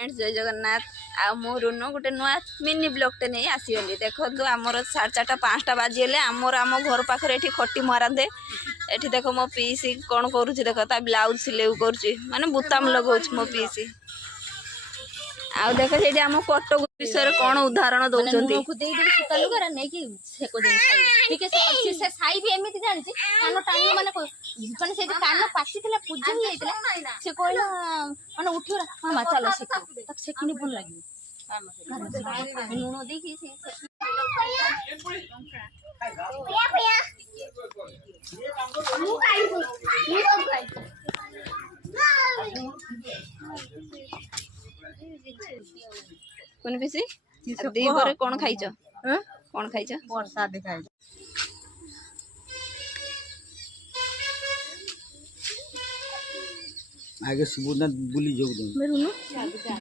जय जगन्नाथ आ मो रुनु गोटे नुआ मिनी ब्लॉकटे नहीं आसीगली देखो आमर 4:30-5टा बाजीगले आमर आम घर पाखे ये खटी मरांदे एठी देखो मो पीसी कौन करुच्ची देख ता ब्लाउज सिलाई करुच्ची माने बुताम लगाउछ मो पीसी आ देख से आम कटक विषय कौन उदाहरण दौरान कान पाची पूजा से कहला माने उठिरा मामा चलो से भल लगे लुण देखी कौन पीसी दी पर कौन खाइछ कौन खाइछ प्रसाद खाइ आगे सुबह बुली जोग